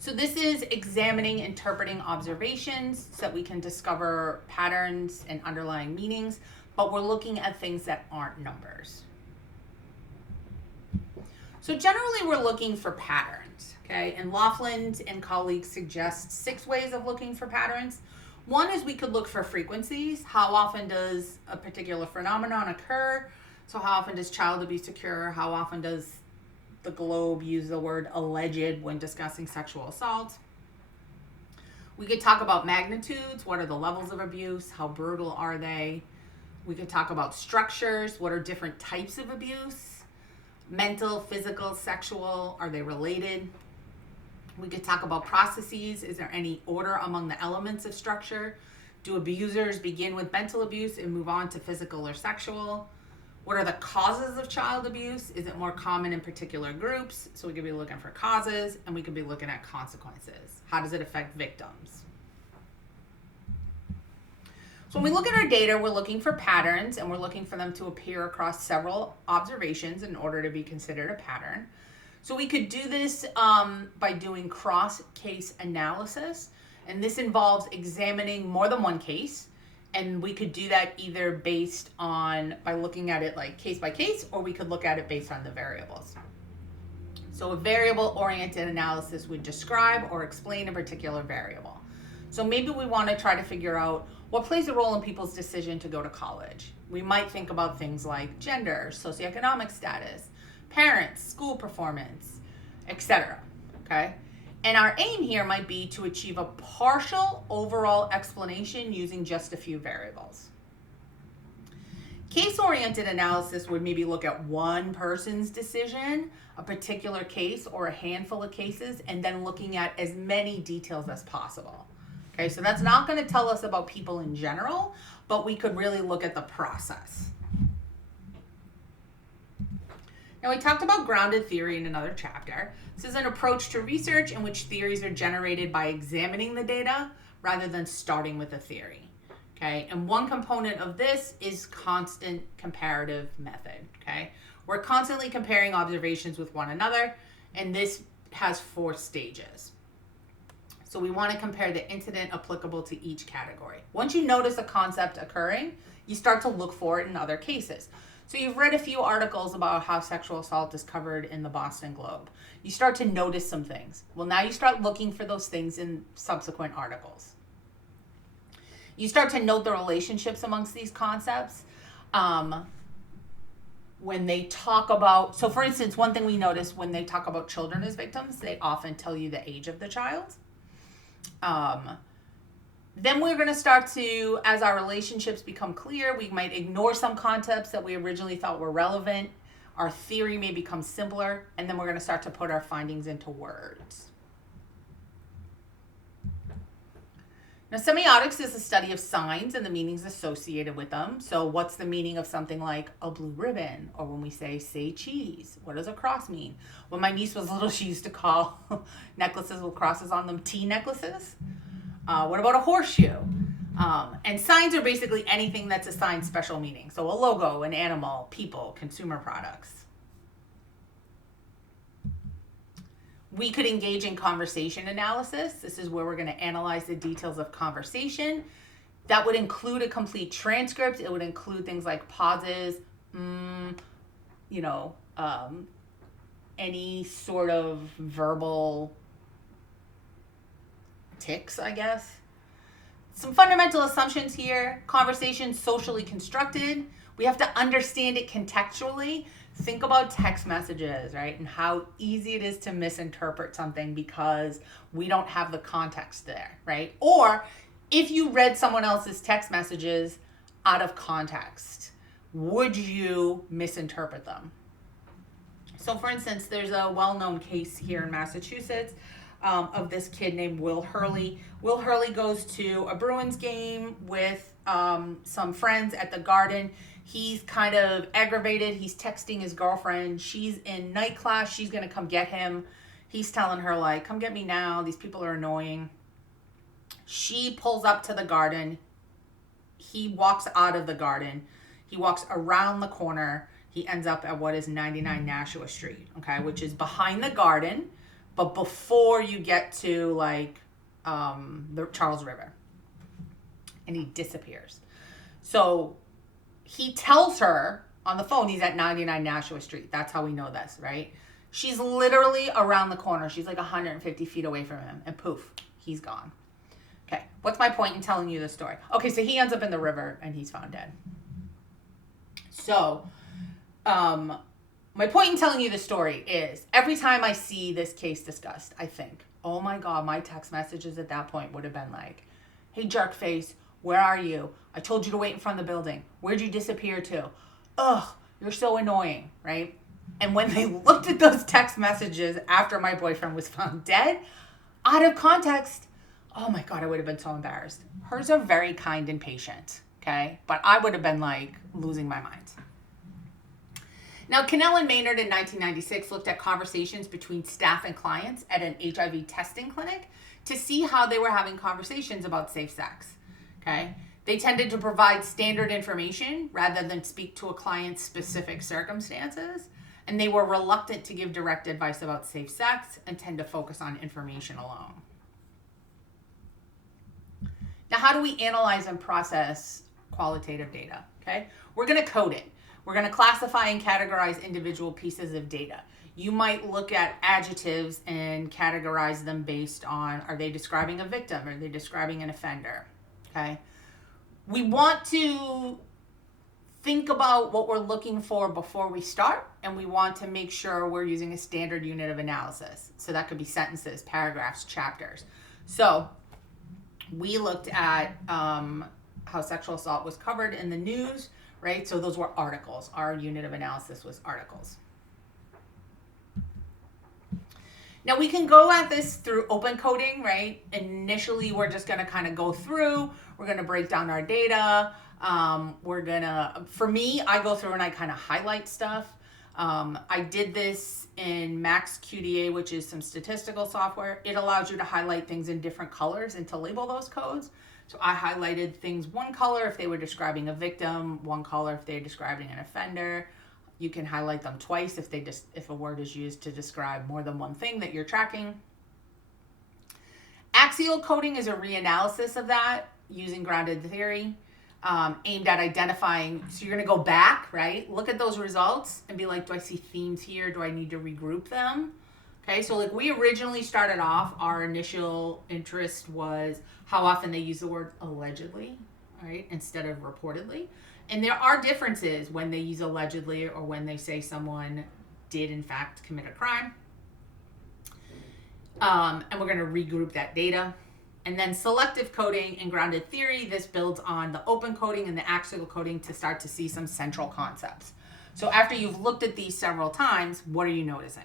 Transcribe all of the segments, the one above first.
So this is examining, interpreting observations so that we can discover patterns and underlying meanings, but we're looking at things that aren't numbers. So generally we're looking for patterns, okay? And Laughlin and colleagues suggest 6 ways of looking for patterns. One is we could look for frequencies. How often does a particular phenomenon occur? So how often does child abuse occur? How often does the Globe use the word alleged when discussing sexual assault? We could talk about magnitudes. What are the levels of abuse? How brutal are they? We could talk about structures. What are different types of abuse? Mental, physical, sexual, are they related? We could talk about processes. Is there any order among the elements of structure? Do abusers begin with mental abuse and move on to physical or sexual? What are the causes of child abuse? Is it more common in particular groups? So we could be looking for causes, and we could be looking at consequences. How does it affect victims? So when we look at our data, we're looking for patterns, and we're looking for them to appear across several observations in order to be considered a pattern. So we could do this by doing cross-case analysis, and this involves examining more than one case, and we could do that either based on, by looking at it like case by case, or we could look at it based on the variables. So a variable-oriented analysis would describe or explain a particular variable. So maybe we want to try to figure out what plays a role in people's decision to go to college. We might think about things like gender, socioeconomic status, parents, school performance, etc. Okay? And our aim here might be to achieve a partial overall explanation using just a few variables. Case-oriented analysis would maybe look at one person's decision, a particular case or a handful of cases, and then looking at as many details as possible. Okay, so that's not going to tell us about people in general, but we could really look at the process. Now, we talked about grounded theory in another chapter. This is an approach to research in which theories are generated by examining the data rather than starting with a theory. Okay, and one component of this is constant comparative method. Okay, we're constantly comparing observations with one another, and this has 4 stages. So we want to compare the incident applicable to each category. Once you notice a concept occurring, you start to look for it in other cases. So you've read a few articles about how sexual assault is covered in the Boston Globe. You start to notice some things. Well, now you start looking for those things in subsequent articles. You start to note the relationships amongst these concepts. When they talk about, so for instance, one thing we notice when they talk about children as victims, they often tell you the age of the child. Then we're going to start to, as our relationships become clear, we might ignore some concepts that we originally thought were relevant. Our theory may become simpler, and then we're going to start to put our findings into words. Now, semiotics is the study of signs and the meanings associated with them. So what's the meaning of something like a blue ribbon? Or when we say cheese, what does a cross mean? When my niece was little, she used to call necklaces with crosses on them T necklaces. What about a horseshoe? And signs are basically anything that's assigned special meaning. So a logo, an animal, people, consumer products. We could engage in conversation analysis. This is where we're going to analyze the details of conversation. That would include a complete transcript. It would include things like pauses, any sort of verbal tics, I guess. Some fundamental assumptions here. Conversation socially constructed. We have to understand it contextually. Think about text messages, right? And how easy it is to misinterpret something because we don't have the context there, right? Or if you read someone else's text messages out of context, would you misinterpret them? So for instance, there's a well-known case here in Massachusetts of this kid named Will Hurley. Will Hurley goes to a Bruins game with some friends at the Garden. He's kind of aggravated. He's texting his girlfriend. She's in night class. She's going to come get him. He's telling her, like, come get me now. These people are annoying. She pulls up to the Garden. He walks out of the Garden. He walks around the corner. He ends up at what is 99 Nashua Street, okay, which is behind the Garden, but before you get to like the Charles River. And he disappears. So he tells her on the phone he's at 99 Nashua Street. That's how we know this, right? She's literally around the corner. She's like 150 feet away from him. And poof, he's gone. Okay, what's my point in telling you this story? Okay, so he ends up in the river and he's found dead. So, my point in telling you the story is every time I see this case discussed, I think, oh my God, my text messages at that point would have been like, hey, jerkface, where are you? I told you to wait in front of the building. Where'd you disappear to? Ugh, you're so annoying, right? And when they looked at those text messages after my boyfriend was found dead, out of context, oh my God, I would have been so embarrassed. Hers are very kind and patient, okay? But I would have been like losing my mind. Now, Cannell and Maynard in 1996 looked at conversations between staff and clients at an HIV testing clinic to see how they were having conversations about safe sex, okay? They tended to provide standard information rather than speak to a client's specific circumstances, and they were reluctant to give direct advice about safe sex and tend to focus on information alone. Now, how do we analyze and process qualitative data, okay? We're gonna code it. We're going to classify and categorize individual pieces of data. You might look at adjectives and categorize them based on, are they describing a victim? Are they describing an offender? Okay. We want to think about what we're looking for before we start, and we want to make sure we're using a standard unit of analysis. So that could be sentences, paragraphs, chapters. So we looked at how sexual assault was covered in the news, right? So those were articles. Our unit of analysis was articles. Now we can go at this through open coding, right? Initially, we're just gonna kind of go through, we're gonna break down our data. For me, I go through and I kind of highlight stuff. I did this in MaxQDA, which is some statistical software. It allows you to highlight things in different colors and to label those codes. So I highlighted things one color if they were describing a victim, one color if they're describing an offender. You can highlight them twice if a word is used to describe more than one thing that you're tracking. Axial coding is a reanalysis of that using grounded theory, aimed at identifying. So you're going to go back, right? Look at those results and be like, do I see themes here? Do I need to regroup them? Okay, so like we originally started off, our initial interest was how often they use the word allegedly, right, instead of reportedly. And there are differences when they use allegedly or when they say someone did in fact commit a crime. And we're going to regroup that data. And then selective coding and grounded theory, this builds on the open coding and the axial coding to start to see some central concepts. So after you've looked at these several times, what are you noticing?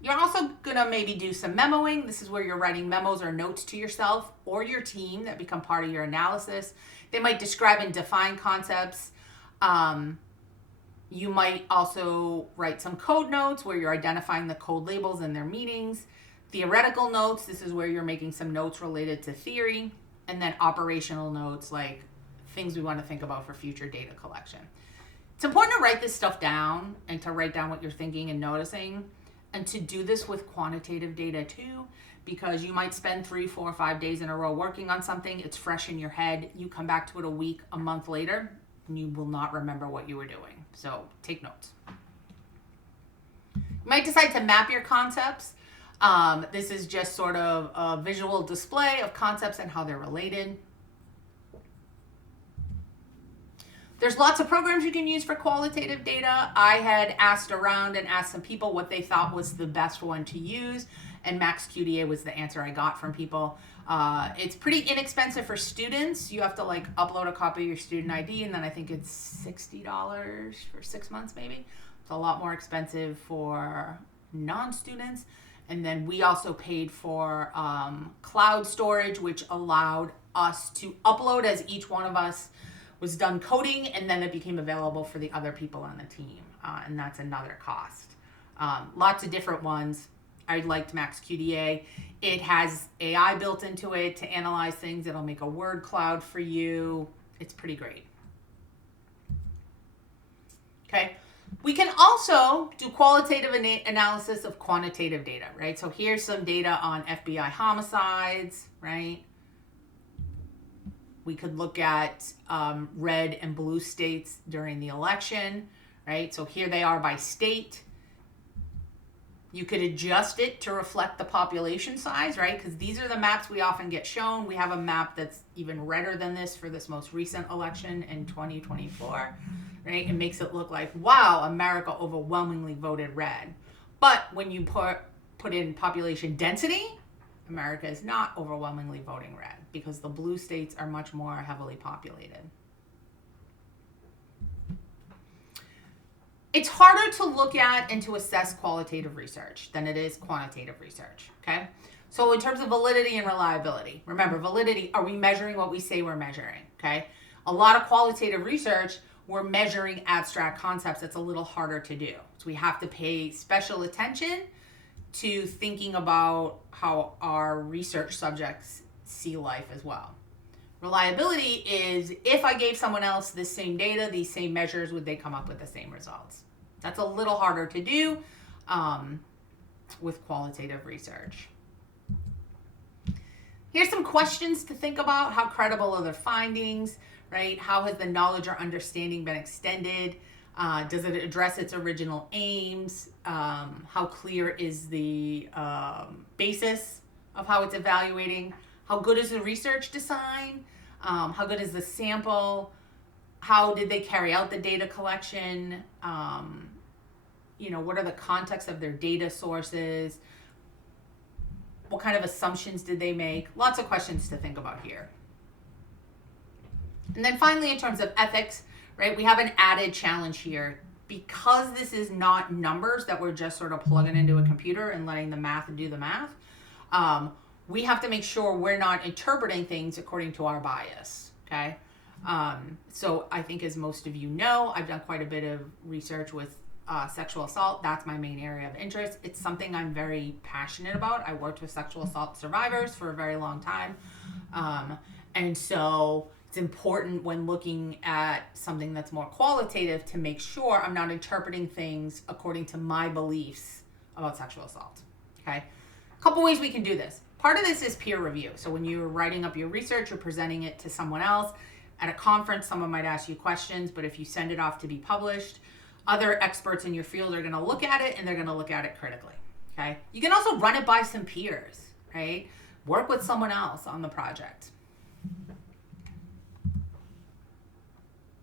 You're also going to maybe do some memoing. This is where you're writing memos or notes to yourself or your team that become part of your analysis. They might describe and define concepts. You might also write some code notes where you're identifying the code labels and their meanings. Theoretical notes, this is where you're making some notes related to theory. And then operational notes, like things we want to think about for future data collection. It's important to write this stuff down and to write down what you're thinking and noticing. And to do this with quantitative data too, because you might spend 3, 4, 5 days in a row working on something. It's fresh in your head. You come back to it a week, a month later, and you will not remember what you were doing. So take notes. You might decide to map your concepts. This is just sort of a visual display of concepts and how they're related. There's lots of programs you can use for qualitative data. I had asked around and asked some people what they thought was the best one to use, and MaxQDA was the answer I got from people. It's pretty inexpensive for students. You have to like upload a copy of your student ID, and then I think it's $60 for 6 months maybe. It's a lot more expensive for non-students. And then we also paid for cloud storage, which allowed us to upload as each one of us was done coding, and then it became available for the other people on the team. And that's another cost. Lots of different ones. I liked MaxQDA. It has AI built into it to analyze things. It'll make a word cloud for you. It's pretty great. Okay, We can also do qualitative analysis of quantitative data, right? So here's some data on FBI homicides, right? We could look at red and blue states during the election, right? So here they are by state. You could adjust it to reflect the population size, right? Because these are the maps we often get shown. We have a map that's even redder than this for this most recent election in 2024, right? It makes it look like, wow, America overwhelmingly voted red. But when you put in population density, America is not overwhelmingly voting red because the blue states are much more heavily populated. It's harder to look at and to assess qualitative research than it is quantitative research, okay? So in terms of validity and reliability, remember, validity, are we measuring what we say we're measuring, okay? A lot of qualitative research, we're measuring abstract concepts. It's a little harder to do. So we have to pay special attention to thinking about how our research subjects see life as well. Reliability is, if I gave someone else the same data, these same measures, would they come up with the same results? That's a little harder to do with qualitative research. Here's some questions to think about. How credible are the findings, right? How has the knowledge or understanding been extended? Does it address its original aims? How clear is the basis of how it's evaluating? How good is the research design? How good is the sample? How did they carry out the data collection? What are the contexts of their data sources? What kind of assumptions did they make? Lots of questions to think about here. And then finally, in terms of ethics, right, we have an added challenge here. Because this is not numbers that we're just sort of plugging into a computer and letting the math do the math, we have to make sure we're not interpreting things according to our bias, okay? So I think, as most of you know, I've done quite a bit of research with sexual assault. That's my main area of interest. It's something I'm very passionate about. I worked with sexual assault survivors for a very long time. And so it's important when looking at something that's more qualitative to make sure I'm not interpreting things according to my beliefs about sexual assault, okay? A couple ways we can do this. Part of this is peer review. So when you're writing up your research, you're presenting it to someone else. At a conference, someone might ask you questions, but if you send it off to be published, other experts in your field are going to look at it, and they're going to look at it critically, okay? You can also run it by some peers, right? Work with someone else on the project.